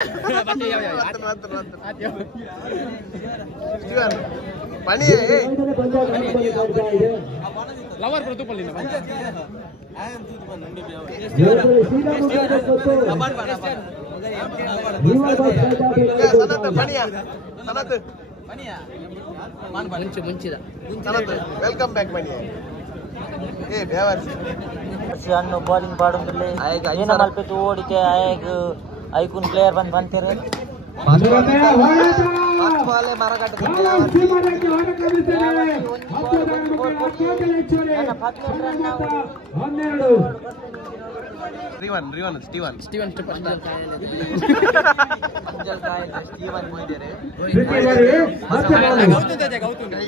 Pani lawar penutup ini. Welcome back, Pani. Hey, Beavers. अन्नो bowling पाडुंदिल्ले ಏನ ಮಲ್ಪೆತು ಓಡಿಕೆ ಆಯಗ ಐಕೂನ್ ಪ್ಲೇಯರ್ ಬಂತಿರೆ ಬಾಲೆ ಮರಗಟ್ಟೆ Steven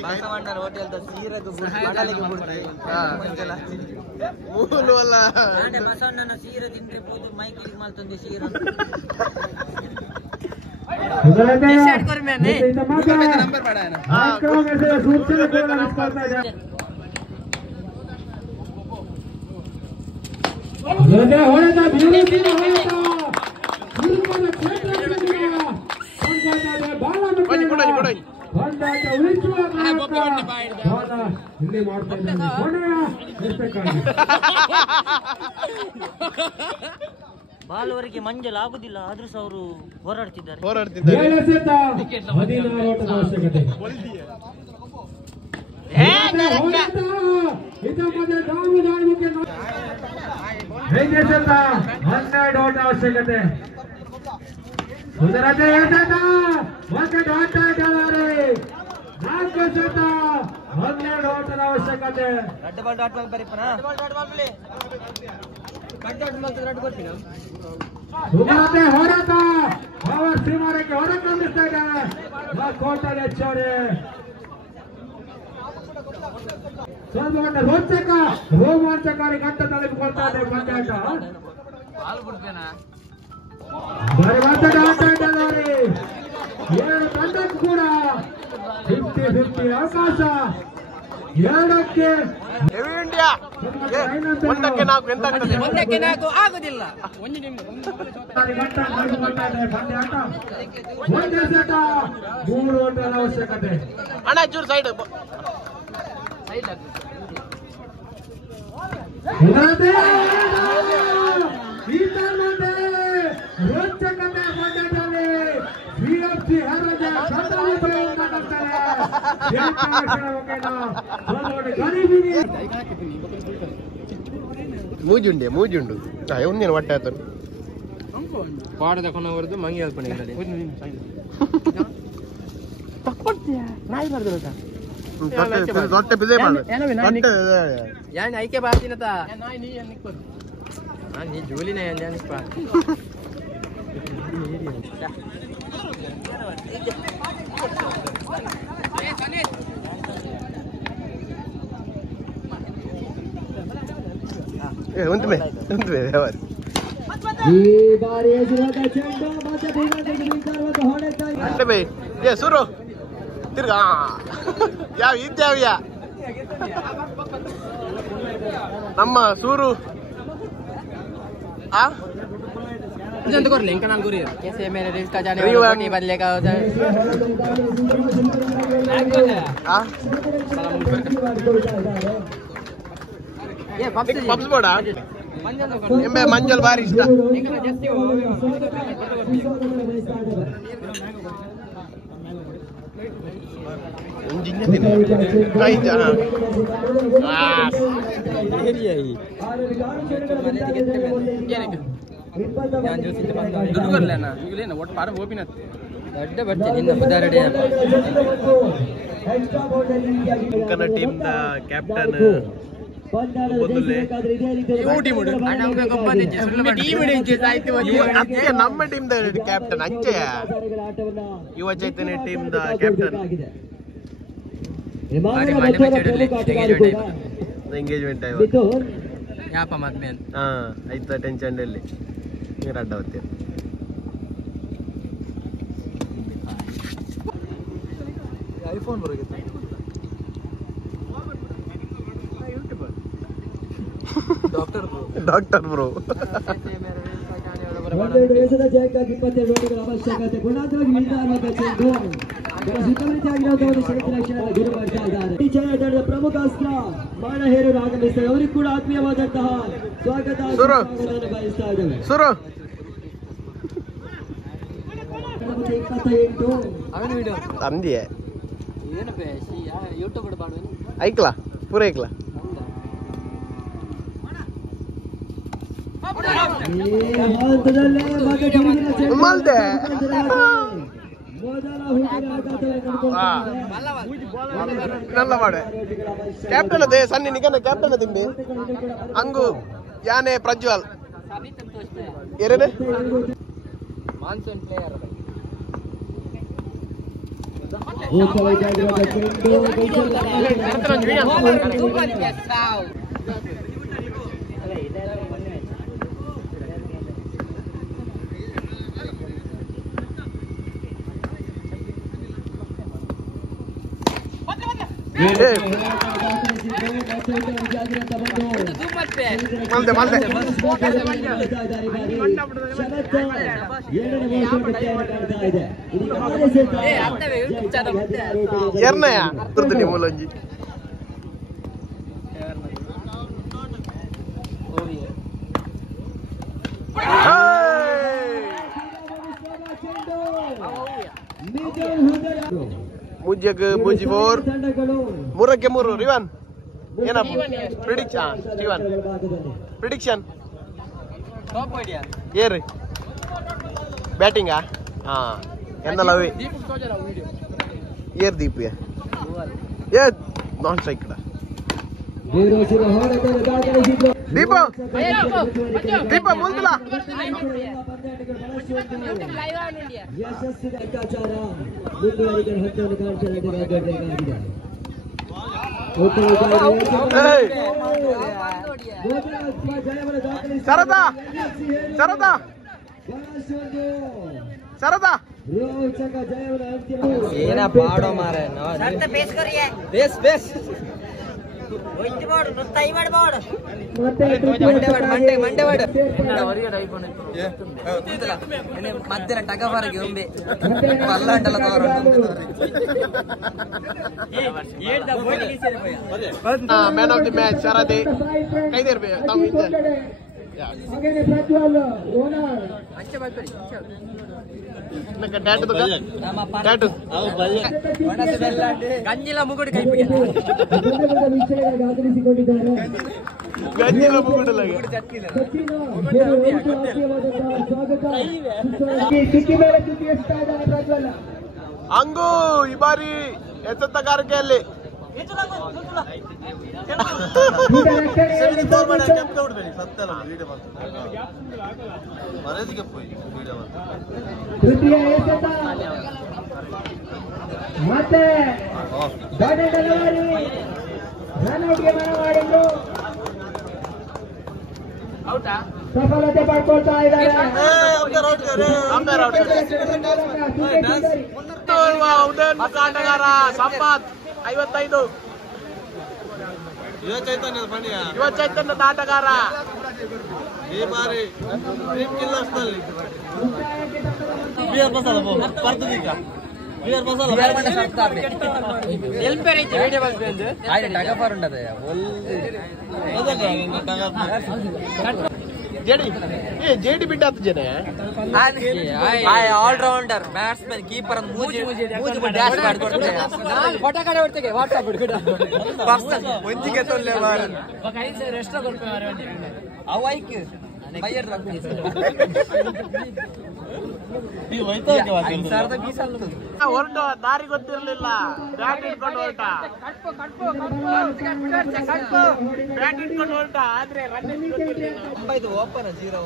ಬಸವಣ್ಣನ ಹೋಟೆಲ್ ದ ಸೀರೆದು ಬಡಲಿಗೆ ಬಿಡ್ತಾರೆ ಮೂಲವಲ್ಲ ಆಡೆ ಬಸವಣ್ಣನ ಸೀರೆ ತಿಂದ್ರೆ ಹೋದು ಮೈಕಿಗೆ ಮಾಡ್ತಂದೆ ಸೀರೆ ಡಿಸೈಡ್ कर मैंने गूगल पे नंबर पड़ा है ना हां ये होता ब्यूटी ಬಾಲವರಿಗೆ ಮಂಜಲ್ ಆಗುದಿಲ್ಲ ಆದ್ರೂ ಸಹ ಅವರು ಹೋರಾಡ್ತಿದ್ದಾರೆ ಅವಶ್ಯಕತೆ ಸುಂದರತೆ ಒಂದು ಡಾಟ್ ಆಟಗಾರರೇ 4 ಸೆಟ್ 12 ಓಟದ ಅವಶ್ಯಕತೆ ರೆಡ್ ಬಾಲ್ ಡಾಟ್ ಬಾಲ್ ಬರಿಪನಾ ಸುಮಲತೆ ಹೋರಾಟ ಪವರ್ ಸೀಮಾರಕ್ಕೆ ಹೊರಕೊಂಡಿಸ್ತಾ ಇದ್ದಾರೆ ಕೋಟಲ್ ಹೆಚ್ಚೋರೆ ಸ್ವಲ್ಪ ರೋಮಾಂಚಕಾರಿ ಘಟ್ಟ ತಲುಪಿಕೊಳ್ತಾ ಇದೆ ಪಂದ್ಯಾಟ ಬರುವಂತ ಆಟ ಇದ್ದಾರೆ ಎರಡು ತಂಡಕ್ಕೂ ಕೂಡ 50-50 ಅವಕಾಶ ಎರಡಕ್ಕೆ ಇಂಡಿಯಾ ಒಂದಕ್ಕೆ ನಾಲ್ಕು ಎಂತ ಆಗ್ತದೆ ಒಂದಕ್ಕೆ ನಾಲ್ಕು ಆಗುದಿಲ್ಲ ಒಂದೇ ಸೆಟ 3 ಓಟದ ಅವಶ್ಯಕತೆ ಅಣ್ಣ ಚೂರು ಸೈಡ್ ರೋಚಕತೆ ಪಂದ್ಯದಲ್ಲಿ ಬಿಎಫ್ಸಿ ಹರದ ಮೂಜುಂಡು ಒಂದಿನ ಹೊಟ್ಟೆ ಆಯ್ತು ಪಾಡ ತಕೊಂಡವರದ್ದು ಮಂಗಿ ಅಲ್ಪಣೆ ಹೊಟ್ಟೆ ಬಿದೆ ಯಾನ್ ಐಕೆ ಬಾತಿನತ ನೀ ಜೋಲಿನೇ ಅನ್ಪ ಸುರು ತಿರ್ಗಾ ಯಾವ ಇದ್ಯಾವ್ಯಾ ನಮ್ಮ ಸೂರು इंका नाम कैसे मेरे रील्स का जाने वाला बदलेगा उधर ये पब्स बोड़ा ಎಂಬೆ ಮಂಜಲ್ ಬಾರಿ ಇಷ್ಟ ಒಟ್ಟು ಪಾರ ಓಪಿನ ದೊಡ್ಡ ಬರ್ತೀನಿ ಬುಧಾರಡೆ ಟೀಮ್ ದ ಕ್ಯಾಪ್ಟನ್ ನಮ್ಮ ಟೀಮ್ ದ ಕ್ಯಾಪ್ಟನ್ ಅಂಚೆ ಯುವ ಚೈತನ್ಯ ಟೀಮ್ ದ ಕ್ಯಾಪ್ಟನ್ ಎಂಗೇಜ್ಮೆಂಟ್ ಯಾಪ ಮದ್ಮೇನ್ ಆಯ್ತಾ ಟೆನ್ಷನ್ ಅಲ್ಲಿ ನೀರು ಅಡ್ಡ ಹೋಗ್ತೀವಿ ಐಫೋನ್ ಬರೋಗಿತ್ತು डॉक्टर ब्रो ಒಂದೆರಡು ಎಸೆದ ಜಯಕ್ಕಾಗಿ 22 ಓಟಗಳ ಅವಶ್ಯಕತೆ. ಗುಣಾಂತರವಾಗಿ ನಿಲ್ದಾಣದ ಚೆಂಡು ಸುಖರೀತಿಯಾಗಿರುವಂತಹ ಒಂದು ಕ್ಷೇತ್ರ ಕ್ಷಣದ ಗುರು ಮಾಡ್ತಾ ಇದ್ದಾರೆ. ಈ ತಂಡದ ಪ್ರಮುಖ ಅಸ್ತ್ರ ಮಾನಹೇರರು ಆಗಮಿಸ್ತಾರೆ. ಅವರಿಗೆ ಕೂಡ ಆತ್ಮೀಯವಾದಂತಹ ಸ್ವಾಗತ ಬಯಸ್ತಾ ಇದ್ದೇವೆ. 28 ತಂದಿಯೇ ಐಕ್ಲಾ ಪೂರ ಐಕ್ಲಾ ಮಲ್ದೆ ನಲ್ಲ ಮಾಡೆ ಕ್ಯಾಪ್ಟನ್ ಅದೇ ಸನ್ನಿ ನಿಗನ ಕ್ಯಾಪ್ಟನ್ ತಿಂಬಿ ಹಂಗು ಯಾನೆ ಪ್ರಜ್ವಲ್ ಏರೇನೆ ಮಾನ್ಸೂನ್ ಪ್ಲೇಯರ್ ಮಲ್ದೆ ಮಲ್ದೆ ಎರ್ನಯ ತುರ್ದು ಮೂಲಂಜಿ ಮುಜ್ಜಕ್ ಮುಜಿ 4 ಮೂರಕ್ಕೆ 3 ರಿವನ್ ಏನ ಪ್ರಿಡಿಕ್ಷನ್ ಏರಿ ಬ್ಯಾಟಿಂಗಾ ಹಾ ಎಂದಲ್ಲ ಏರ್ ದೀಪ್ ಏ ನಾನ್ ಸ್ಟ್ರೈಕ್ ದೀಪ ದೀಪ ಮುಂದಿಲ್ಲ ಸರದಾ ಸರದಾ ಸರದಾ ಏನ ಪಾಡೋ ಮಾರೆ ಬೇಸ್ ಬೇಸ್ ಮಧ್ಯ ಟಗವರೆಗೆ ಒಂದೇ ಪಲ್ಲಾಟಲ್ಲ ಮ್ಯಾನ್ ಆಫ್ ದಿ ಮ್ಯಾಚ್ ಸರದಿ ಕೈದೇರ್ಬೇಕು ಗಂಜಿಲ ಮುಗುಡು ಕೈ ಗಂಜಿಲ ಮುಗುಡು ಹಂಗು ಈ ಬಾರಿ ಎಚ್ಚೆತ್ತಗಾರಿಕೆಯಲ್ಲಿ ಮತ್ತೆ ಸಫಲತೆ ಪಡ್ಕೊಳ್ತಾ ಇದ್ದಾರೆ. ಆಟಗಾರ ಸಂಪತ್ 55 ಯುವ ಚೈತನ್ಯದ ಆಟಗಾರ ಈ ಬಾರಿ ಜೆಡಿ ಬಿಟ್ಟ ಆಲ್ರೌಂಡರ್ ಬ್ಯಾಟ್ಸ್ಮನ್ ಕೀಪರ್ ಹೊರಟ ದಾರಿ ಗೊತ್ತಿರ್ಲಿಲ್ಲ ಬ್ಯಾಟ್ ಇಟ್ಕೊಂಡು ಹೊರಟ ಆದ್ರೆ ಓಪನ್ 0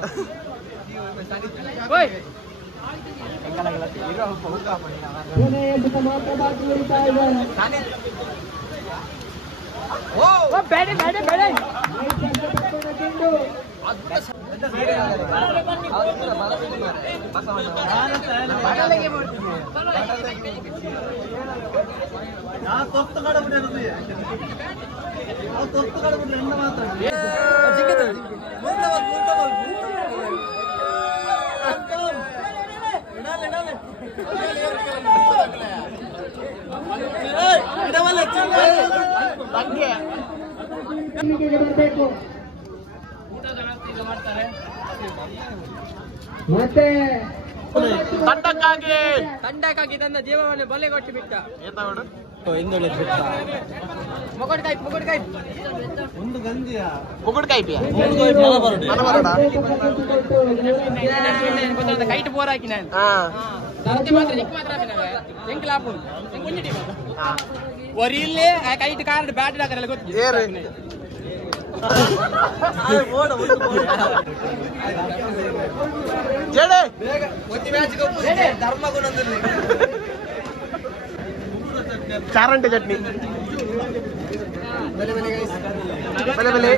ಬರಬೇಕು ಮತ್ತೆ ತಂಡಕ್ಕಾಗಿ ತನ್ನ ಜೀವವನ್ನು ಬಲೆ ಕೊಟ್ಟು ಬಿಟ್ಟ ಕೈಟ್ ಬೋರ್ ಹಾಕಿ ನಾನು ಒರಿಲ್ಲೇ ಕೈಟ್ ಕಾರ್ಡ್ ಬ್ಯಾಟ್ ಹಾಕಲ್ಲ ಗೊತ್ತು ಚಾರಂಟೆ ಚಟ್ನಿ ಬೆಲೆ ಬೆಲೆ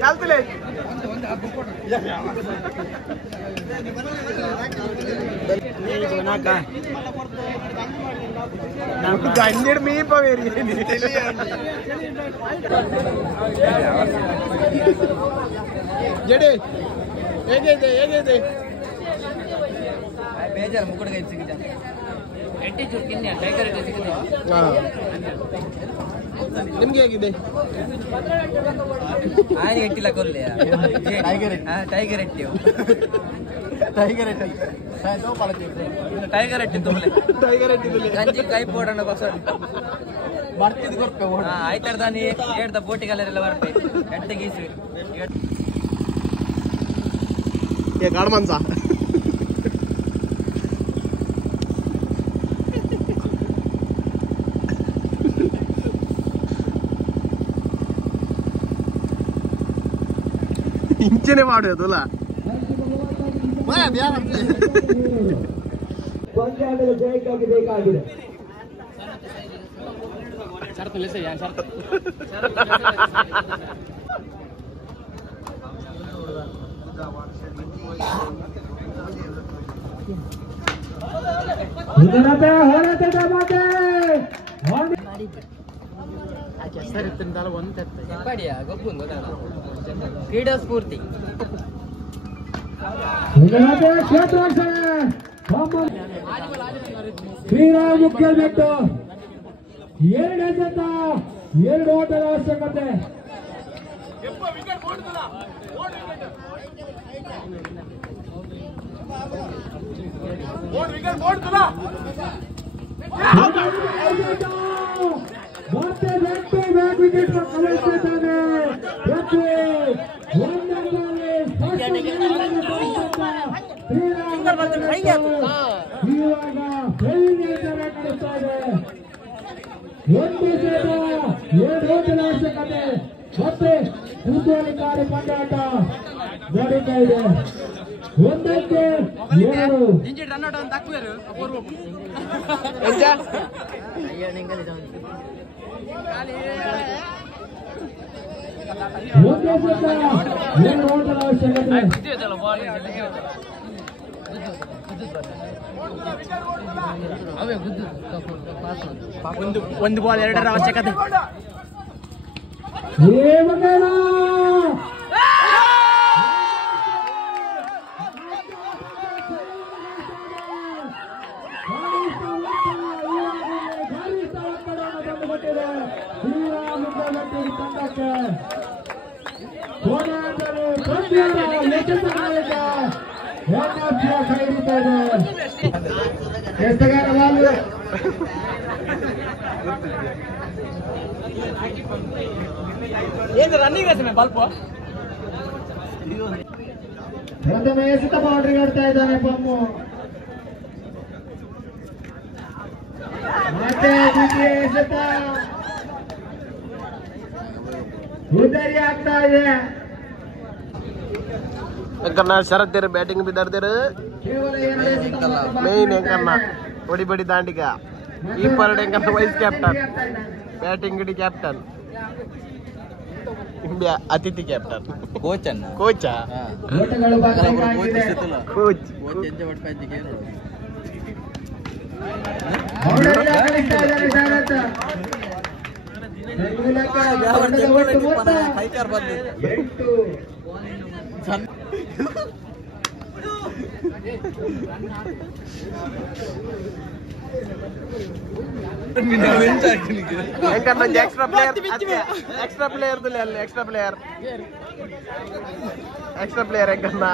ಚಾಲ್ತಿಲೆ ಗಂಜೆಡ್ ಮೀಪ ಬೇರೆ ಜಡೆ ಹೇಗಿದೆ ಹೇಗಿದೆ ಬೇಜಾರು ಮುಕ್ಕುಡ್ಗೆ ಸಿಕ್ಕಿದೆ ಎಟ್ಟಿ ಚುಕ್ಕಿನ್ಯ ಟೈಗರ್ ಸಿಕ್ಕಿದೆ ನಿಮ್ಗೆ ಹೇಗಿದೆ ಆನೆ ಎಟ್ಟಿಲ್ಲ ಕೊಲ್ಲೆ ಟೈಗರ್ ಎಟ್ಟಿ ಟೈಗರ್ ಎಟ್ಟಿ ತುಂಬಲೆ ಗಂಜಿ ಕೈ ಪೋಡಣ ಬಸ್ ಬರ್ತಿದ್ ಕೊರ್ಪೆ ಆಯ್ತಾರ ದಾನಿ ಹೇಳ್ದ ಬೋಟಿಗಳೆಲ್ಲ ಬರ್ಪೆ ಎಟ್ಟೆ ಗೀಸಿ ಗಾಡ್ ಮನ್ಸ ಇಂಚನೆ ಮಾಡೋದಲ್ಲ ಪಂದ್ಯಾಟದ ಜಯಕ್ಕಾಗಿ ಬೇಕಾಗಿದೆ ಕ್ರೀಡಾ ಸ್ಫೂರ್ತಿ ಕ್ರೀಡಾ ಮುಖ್ಯ ಬಿಟ್ಟು 2 ಎಸೆತ 2 ಓಟದ ಅವಶ್ಯಕತೆ ಮತ್ತೆ ಬ್ಯಾಕ್ ವಿಕೆಟ್ ಕಳಿಸಿದ್ದಾನೆ ಇವಾಗ ಕಾಣಿಸ್ತಾ ಇದೆ 1 ಎಸೆತ 2 ಓಟದ ಅವಶ್ಯಕತೆ ಮತ್ತೆ ಕುತೂಹಲಕಾರಿ ಪಂದ್ಯಾಟ ನಡೀತಾ ಇದೆ 1ಕ್ಕೆ 2 ರನ್ನೌಟ್ ಅಂತ ಹಾಕುವರು ಅಪೂರ್ವ ಒಂದು ಬಾಲ್ 2ರ ಅವಶ್ಯಕತೆ ರನ್ನಿಂಗ್ ರೇಸ್ ಬಲ್ಪ ಪ್ರಥಮ ಎಸೆತ ಬೌಂಡ್ರಿ ಆಡ್ತಾ ಇದ್ದಾನೆ ಬೊಮ್ಮು ಮತ್ತೆ ದ್ವಿತೀಯ ಎಸೆತ ಉದರಿ ಆಗ್ತಾ ಇದೆ ಎಂಕನ್ನ ಶರತ್ತೇರು ಬ್ಯಾಟಿಂಗ್ ಬಿದ್ದಾರ್ದೇರು ಕೇವಲ 2 ಎಸೆತ ಮೇನ್ ಎಂಕನ್ನ ಒಡಿ ಬಡಿ ದಾಂಡಿಗ ಕೀಪರ್ ಎಂಕನ್ನ ವೈಸ್ ಕ್ಯಾಪ್ಟನ್ ಬ್ಯಾಟಿಂಗ್ ಡಿ ಕ್ಯಾಪ್ಟನ್ ಅತಿಥಿ ಕ್ಯಾಪ್ಟನ್ ಕೋಚ್ ಅನ್ನ ಕೋಚಾ ಓಟಗಳು ಬಾಕಿ ಕೋಚ್ ಕೈಕಾರ್ ಬಂದು ಎಕ್ಸ್ಟ್ರಾ ಪ್ಲೇಯರ್ ಅಲ್ಲಿ ಎಕ್ಸ್ಟ್ರಾ ಪ್ಲೇಯರ್ ಹೆಂಗನ್ನ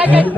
Hey!